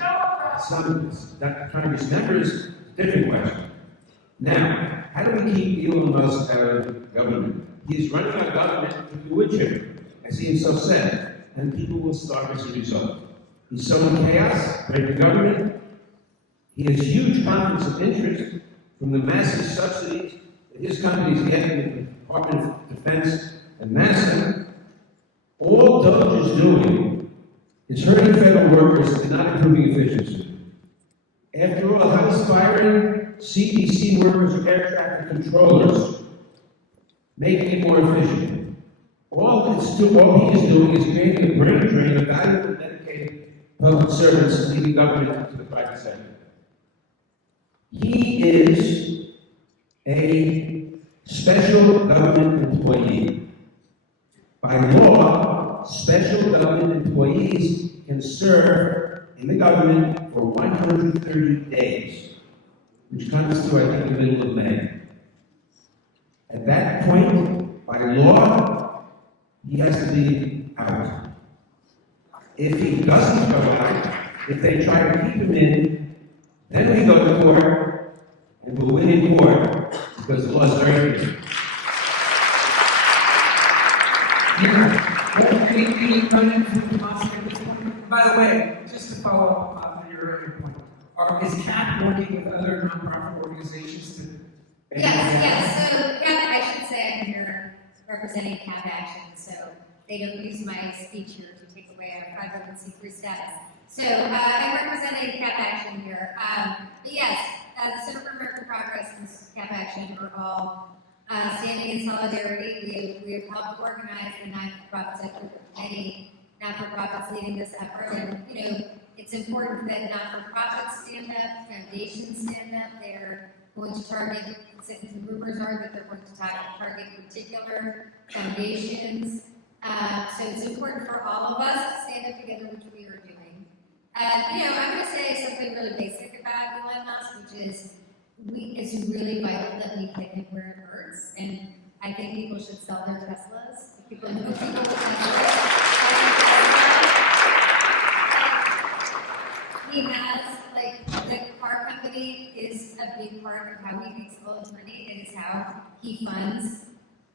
different question. Now, how do we keep Elon Musk out of government? He's running our government to do witcher, as he himself said, and people will starve as a result. He's sowing chaos right the government. He has huge conflicts of interest from the massive subsidies that his companies get from the Department of Defense and NASA. All DOGE is doing is hurting federal workers and not improving efficiency. After all, how is firing CDC workers or air traffic controllers making it more efficient? All he is doing is creating a brain drain of valuable, dedicated public servants leaving government to the private sector. He is a special government employee. By law, special government employees can serve in the government for 130 days, which comes to, I think, the middle of May. At that point, by law, he has to be out. If he doesn't go out, if they try to keep him in, then we go to court, and we'll win in court, because the law is very clear. By the way, just to follow up on your earlier point, is CAP working with other nonprofit organizations to? Yes. So CAP, I should say I'm here representing CAP Action, so they don't use my speech here to take away our 501c3 status. So I'm representing CAP Action here. But yes, the Center for American Progress and CAP Action are all standing in solidarity. We have helped organize the not-for-profit sector, many not-for-profits leading this effort. And, it's important that not-for-profits stand up, foundations stand up. They're going to target, the rumors are that they're going to target particular foundations. So it's important for all of us to stand up together, which we are doing. I'm going to say something really basic about Elon Musk, which is it's really vital that we hit him where it hurts, and I think people should sell their Teslas. People with Teslas. He has, the car company is a big part of how he makes all his money. It is how he funds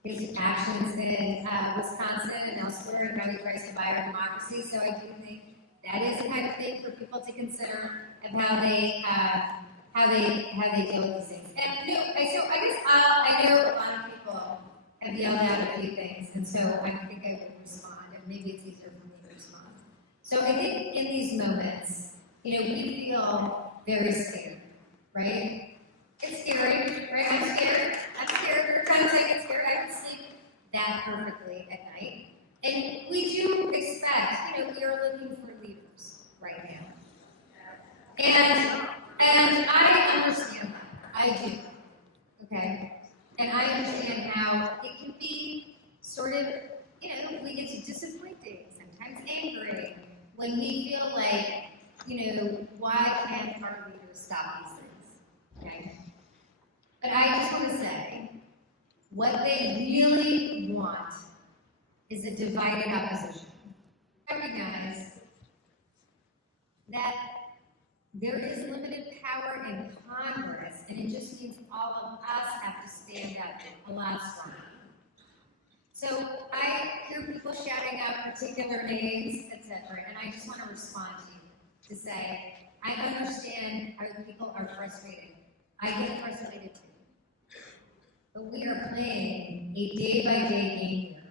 his actions in Wisconsin and elsewhere, and how he tries to buy our democracy. So I do think that is the kind of thing for people to consider of how they deal with these things. And I know a lot of people have yelled out a few things, and so I think I would respond, and maybe it's easier for me to respond. So I think in these moments, we feel very scared, right? It's scary, right? I'm scared. There are times I get scared. I don't sleep that perfectly at night. And we do expect, we are looking for leaders right now. And I understand that. I do. Okay? And I understand how it can be sort of, we get to disappointing, sometimes angry, when we feel like, why can't our leaders stop these things? Okay? But I just want to say What they really want is a divided opposition. Recognize that there is limited power in Congress, and it just means all of us have to stand up a lot stronger. So I hear people shouting out particular names, etc., and I just want to respond to you to say, I understand how people are frustrated. I get frustrated too. But we are playing a day-by-day game here,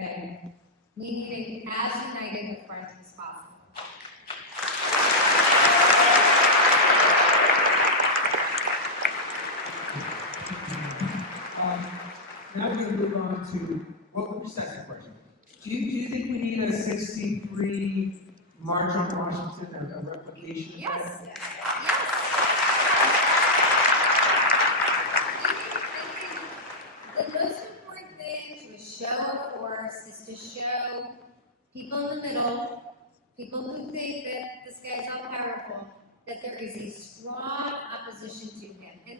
okay? We need an as united a front as possible. Now we're going to move on to, well, just ask a question. Do you think we need a 63 March on Washington, a replication? Yes. Yes. The most important thing to a show of force is to show people in the middle, people who think that this guy's all powerful, that there is a strong opposition to him. And,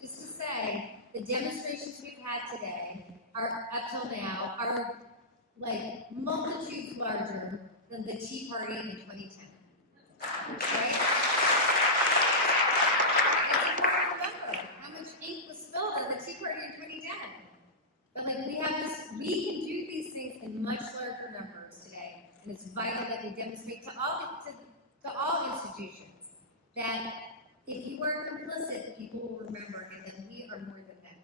just to say, the demonstrations we've had today are, up till now, are like multitudes larger than the Tea Party in 2010. Right? It's important to remember how much ink was spilled on the Tea Party in 2010. But we can do these things in much larger numbers today, and it's vital that we demonstrate to all institutions that if you are complicit, people will remember, and that we are more than that.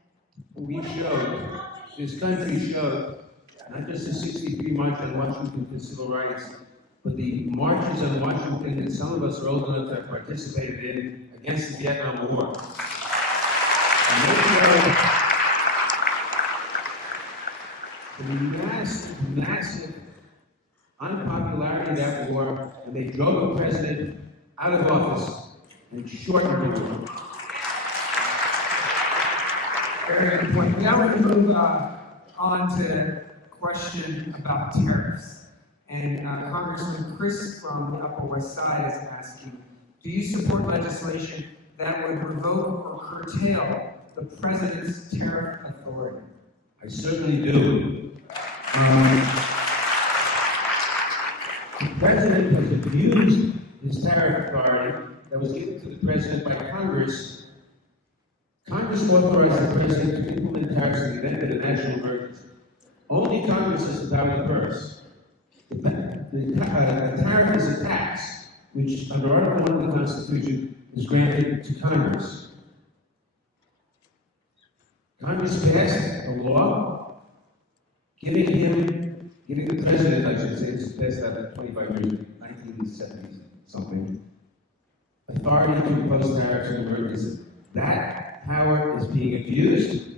We showed, this country showed, not just the 63 March on Washington for civil rights, but the marches on Washington that some of us are old enough to have participated in against the Vietnam War. And they showed the massive unpopularity of that war, and they drove the president out of office and shortened the war. Very good point. Now we're going to move on to a question about tariffs. And Congressman Chris from the Upper West Side is asking, do you support legislation that would revoke or curtail the president's tariff authority? I certainly do. The president has abused his tariff authority that was given to the president by Congress. Congress authorized the president to implement tariffs in the event of a national emergency. Only Congress has the power to purse. A tariff is a tax, which under Article 1 of the Constitution is granted to Congress. Congress passed a law giving the president, I should say, it's passed out of 25 years, 1970s something, authority to impose tariffs in emergency. That power is being abused.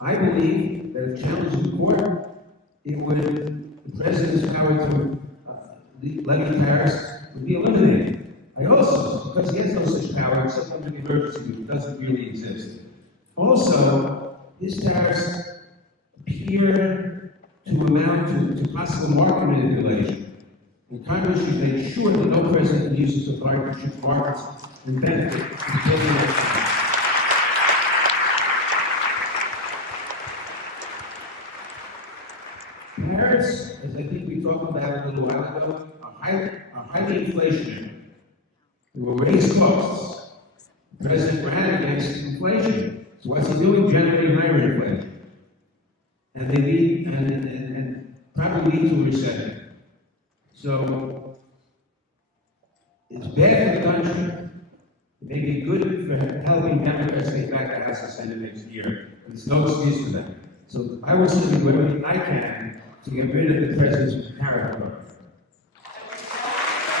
I believe that if challenged in court, the president's power to levy tariffs would be eliminated. I also, because he has no such power except under the emergency, which doesn't really exist. Also, his tariffs appear to amount to possible market manipulation. And Congress should make sure that no president uses authority to shift markets and benefit the business. Tariffs, as I think we talked about a little while ago, are highly inflationary. They will raise costs. The president ran against inflation. So what's he doing? Generating higher inflation. And they lead and probably lead to a recession. So it's bad for the country. It may be good for helping Democrats take back the House and Senate next year. But it's no excuse for them. So I will simply do everything I can to get rid of the president's tariff authority.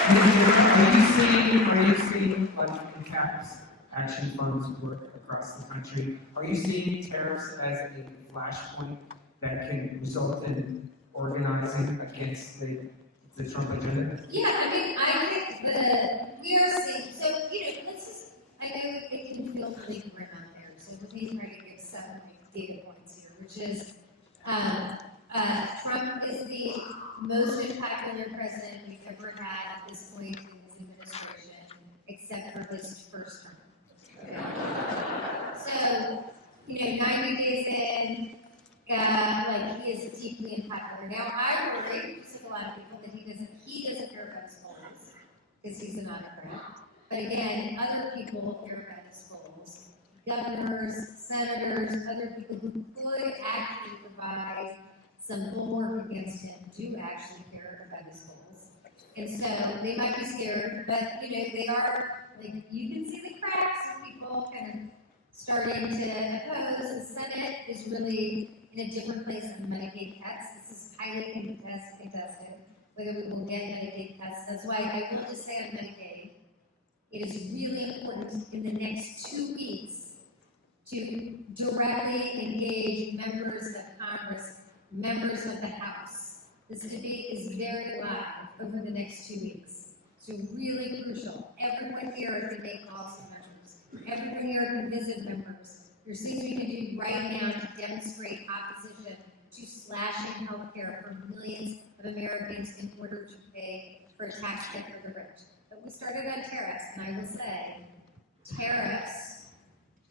Are you seeing like the caps action funds work across the country? Are you seeing tariffs as a flashpoint that can result in organizing against the Trump agenda? Yeah, I think we are seeing, so, let's just, I know it can feel really grim out there, so let me try to give 7 data points here, which is, Trump is the most unpopular president we've ever had at this point in his administration, except for his first term. So, 90 days in, like he is deeply unpopular. Now I worry, just like a lot of people, that he doesn't care about his goals because he's an autocrat. But again, other people care about his goals. Governors, senators, other people who could actually provide some bulwark against him do actually care about his goals. And so they might be scared, but they are, like, you can see the cracks of people kind of starting to oppose. The Senate is really in a different place than Medicaid cuts. This is highly contested, whether we will get Medicaid cuts. That's why I will just say on Medicaid, it is really important in the next 2 weeks to directly engage members of Congress, members of the House. This debate is very live over the next 2 weeks. So really crucial. Everyone here can make calls to members. Everyone here can visit members. There's things we can do right now to demonstrate opposition to slashing health care for millions of Americans in order to pay for a tax cut for the rich. But we started on tariffs, and I will say, tariffs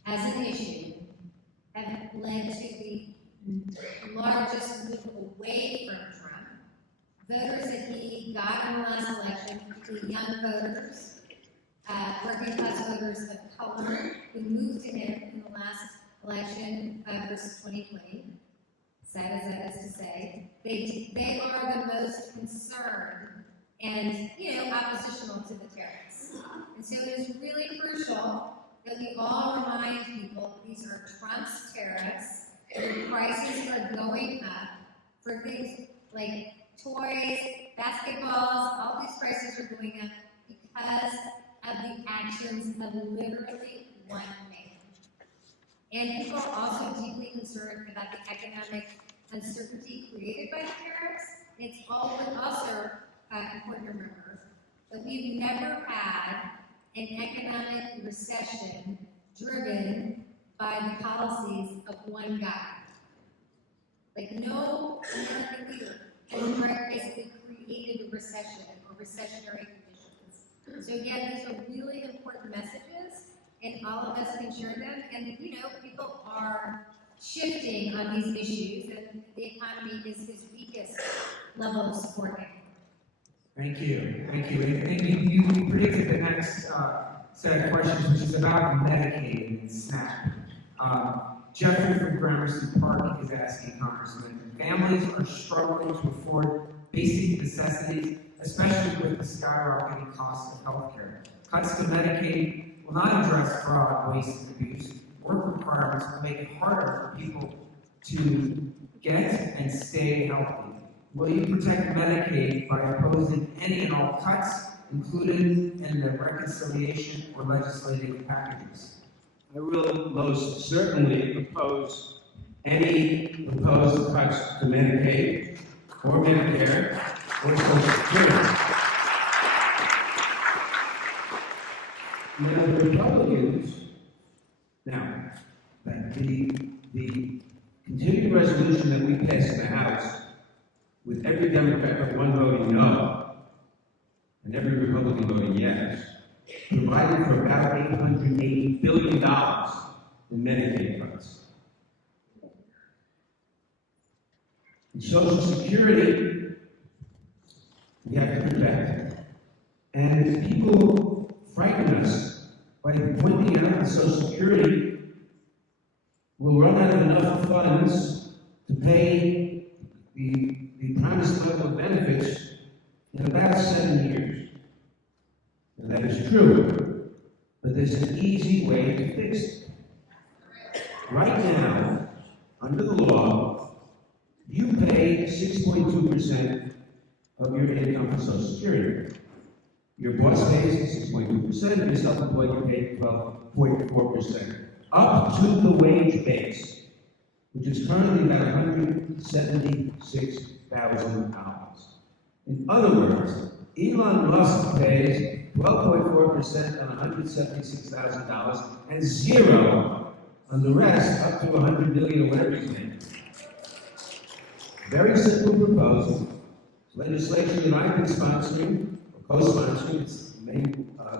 as an issue have led to the largest move away from Trump. Voters that he got in the last election, particularly young voters, working class voters of color, who moved to him in the last election versus 2020, sad as that is to say, they are the most concerned and oppositional to the tariffs. And so it is really crucial that we all remind people these are Trump's tariffs, and prices are going up for things like toys, basketballs, all these prices are going up because of the actions of literally one man. And people are also deeply concerned about the economic uncertainty created by the tariffs. It's also important to remember that we've never had an economic recession driven by the policies of one guy. Like, no American leader has basically created a recession or recessionary conditions. So again, these are really important messages, and all of us can share them. And people are shifting on these issues, and the economy is his weakest level of support. Thank you. Thank you. And you predicted the next set of questions, which is about Medicaid and SNAP. Jeffrey from Gramercy Park is asking, Congressman, families are struggling to afford basic necessities, especially with the skyrocketing costs of health care. Cuts to Medicaid will not address fraud, waste, and abuse. Work requirements will make it harder for people to get and stay healthy. Will you protect Medicaid by opposing any and all cuts included in the reconciliation or legislative packages? I will most certainly oppose any proposed cuts to Medicaid or Medicare or Social Security. Now, the Republicans, the continuing resolution that we passed in the House, with every Democrat but one voting no, and every Republican voting yes, provided for about $880 billion in Medicaid cuts. In Social Security, we have to protect. And people frighten us by pointing out that Social Security will run out of enough funds to pay the promised level of benefits in about 7 years. And that is true, but there's an easy way to fix it. Right now, under the law, you pay 6.2% of your income for Social Security. Your boss pays 6.2%, you're self-employed, you pay 12.4%, up to the wage base, which is currently about $176,000. In other words, Elon Musk pays 12.4% on $176,000 and zero on the rest, up to $100 million or whatever he's making. Very simple proposal. Legislation that I've been sponsoring, or co-sponsoring. Its main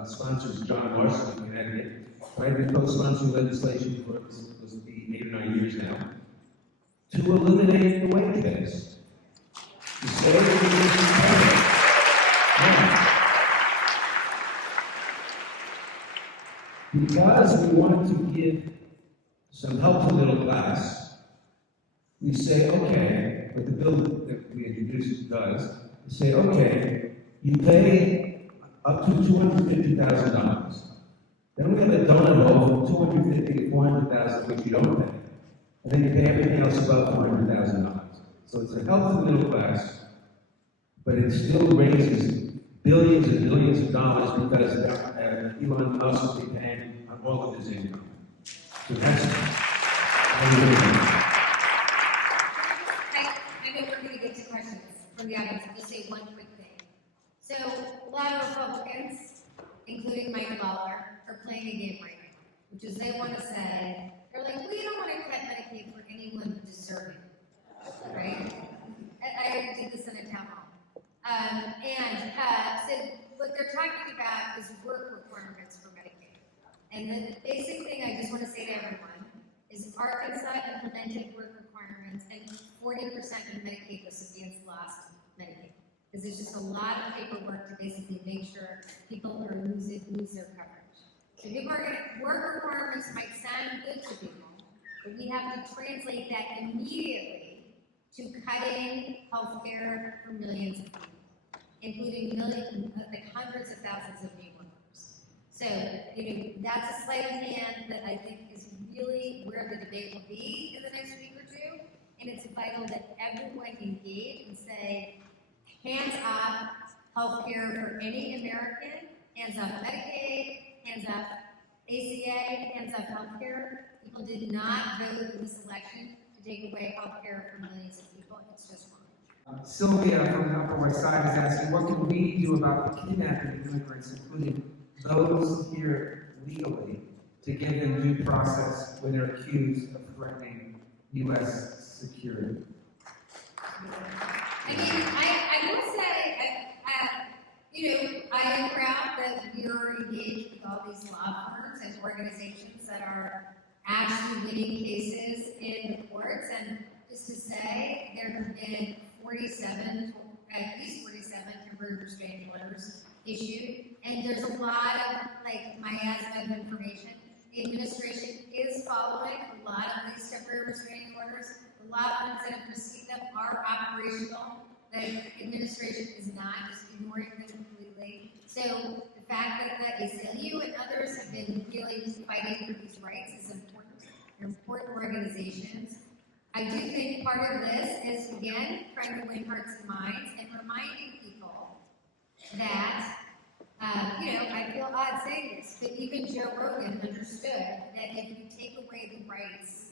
sponsor is John Larson of Connecticut. I've been co-sponsoring legislation for 8 or 9 years years now, to eliminate the wage base. To say that it is competitive. Because we want to give some help to the middle class, we say, okay, what the bill that we introduced does, we say, okay, you pay up to $250,000. Then we have a donut hole from $250,000 to $400,000, which you don't pay. And then you pay everything else above $400,000. So it's a help to the middle class, but it still raises billions and billions of dollars because Elon Musk will be paying on all of his income. So that's I know we're going to get to questions from the audience. I'll just say one quick thing. So a lot of Republicans, including Mike Nadler, are playing a game right now, which is they want to say, they're like, we don't want to cut Medicaid for anyone deserving, right? I did this in a town hall. So what they're talking about is work requirements for Medicaid. And the basic thing I just want to say to everyone is Arkansas implemented work requirements and 40% of Medicaid recipients lost Medicaid. Because there's just a lot of paperwork to basically make sure people are lose their coverage. So people are going to, work requirements might sound good to people, but we have to translate that immediately to cutting health care for millions of people, including like hundreds of thousands of new workers. So, that's a sleight of hand that I think is really where the debate will be in the next week or two, and it's vital that everyone engage and say, hands off healthcare for any American, hands off Medicaid, hands off ACA, hands off healthcare. People did not vote in this election to take away healthcare from millions of people. It's just wrong. Sylvia from the Upper West Side is asking, what can we do about the kidnapping of immigrants, including those here legally, to give them due process when they're accused of threatening U.S. security? I mean, I will say, I am proud that you're engaged with all these law firms and organizations that are actually winning cases in the courts. And just to say, there have been at least 47 temporary restraining orders issued. And there's a lot of, miasma of information. The administration is following a lot of these temporary restraining orders. The law firms that have received them are operational. The administration is not just ignoring them completely. So the fact that the ACLU and others have been really fighting for these rights is important. They're important organizations. I do think part of this is, again, trying to win hearts and minds and reminding people that, I feel odd saying this, but even Joe Rogan understood that if you take away the rights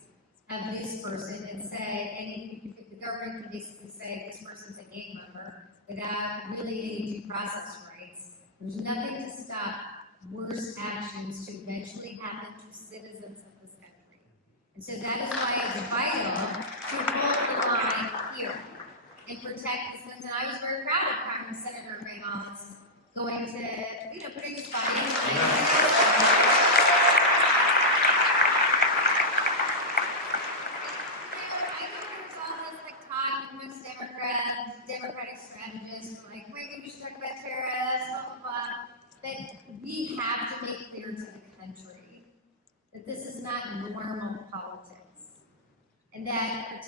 of this person and say, the government can basically say this person's a gang member without really any due process rights, there's nothing to stop worse actions to eventually happen to citizens of this country. And so that is why it's vital to hold the line here and protect the citizens. And I was very proud of Congressman Senator Ray Mullins going to, putting his body in Democratic strategists were like, maybe we should talk about terrorists, blah, blah, blah. But we have to make clear to the country that this is not normal politics. And that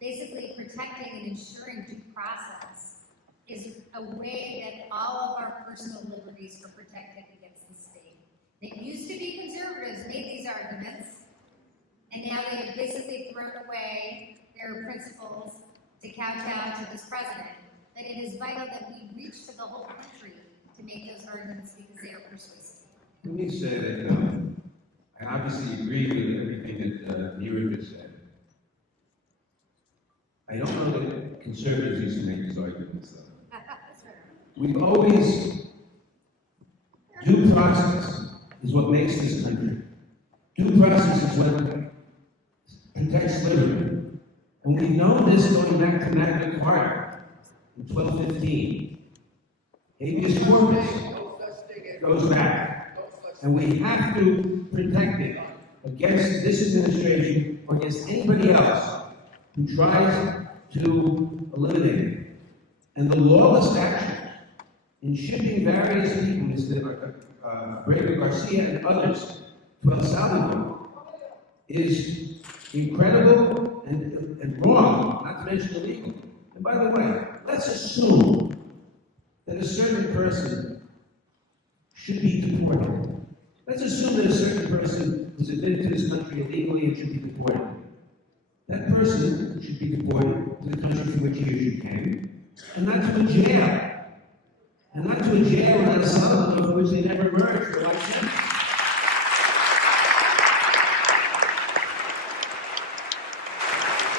basically protecting and ensuring due process is a way that all of our personal liberties are protected against the state. It used to be conservatives made these arguments, and now they have basically thrown away their principles to kowtow to this president. That it is vital that we reach to the whole country to make those arguments because they are persuasive. Let me say that I obviously agree with everything that Neera just said. I don't know that conservatives used to make these arguments, though. We've always, due process is what makes this country. Due process is what protects liberty. And we've known this going back to Magna Carta in 1215. Habeas corpus goes back. And we have to protect it against this administration or against anybody else who tries to eliminate it. And the lawless actions in shipping various people, Mr. Bravo Garcia and others, to El Salvador is incredible and wrong, not to mention illegal. And by the way, let's assume that a certain person should be deported. Let's assume that a certain person was admitted to this country illegally and should be deported. That person should be deported to the country from which he or she came, and not to a jail. And not to a jail in El Salvador from which they never emerged for like him.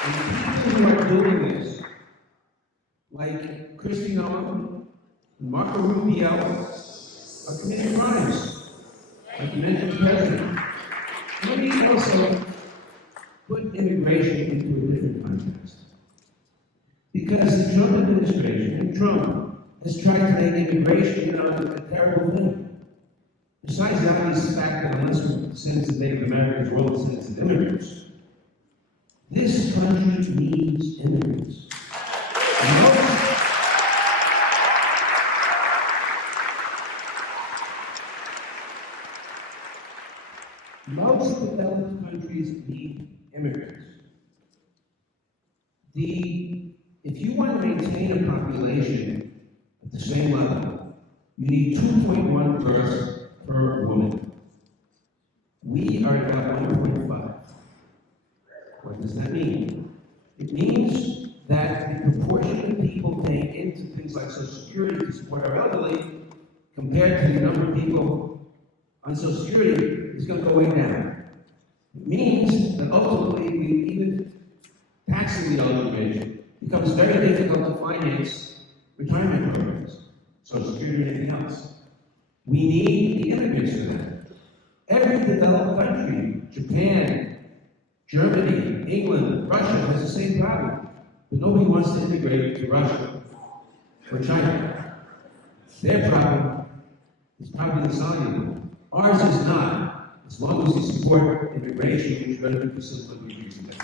And the people who are doing this, like Christy Nolan and Marco Rubio, are committing crimes, like you mentioned the president. Let me also put immigration into a different context. Because the Trump administration and Trump has tried to make immigration, a terrible thing. Besides the obvious fact that unless we're descendants of Native Americans, we're all descendants of immigrants. This country needs immigrants. Most developed countries need immigrants. If you want to maintain a population at the same level, you need 2.1 births per woman. We are at about 1.5. What does that mean? It means that the proportion of people paying into things like Social Security to support our elderly compared to the number of people on Social Security is going to go way down. It means that ultimately, even taxing the elderly becomes very difficult to finance retirement programs, Social Security and anything else. We need the immigrants for that. Every developed country, Japan, Germany, England, Russia, has the same problem. But nobody wants to immigrate to Russia or China. Their problem is probably insoluble. Ours is not, as long as we support immigration, which is going to be facilitated.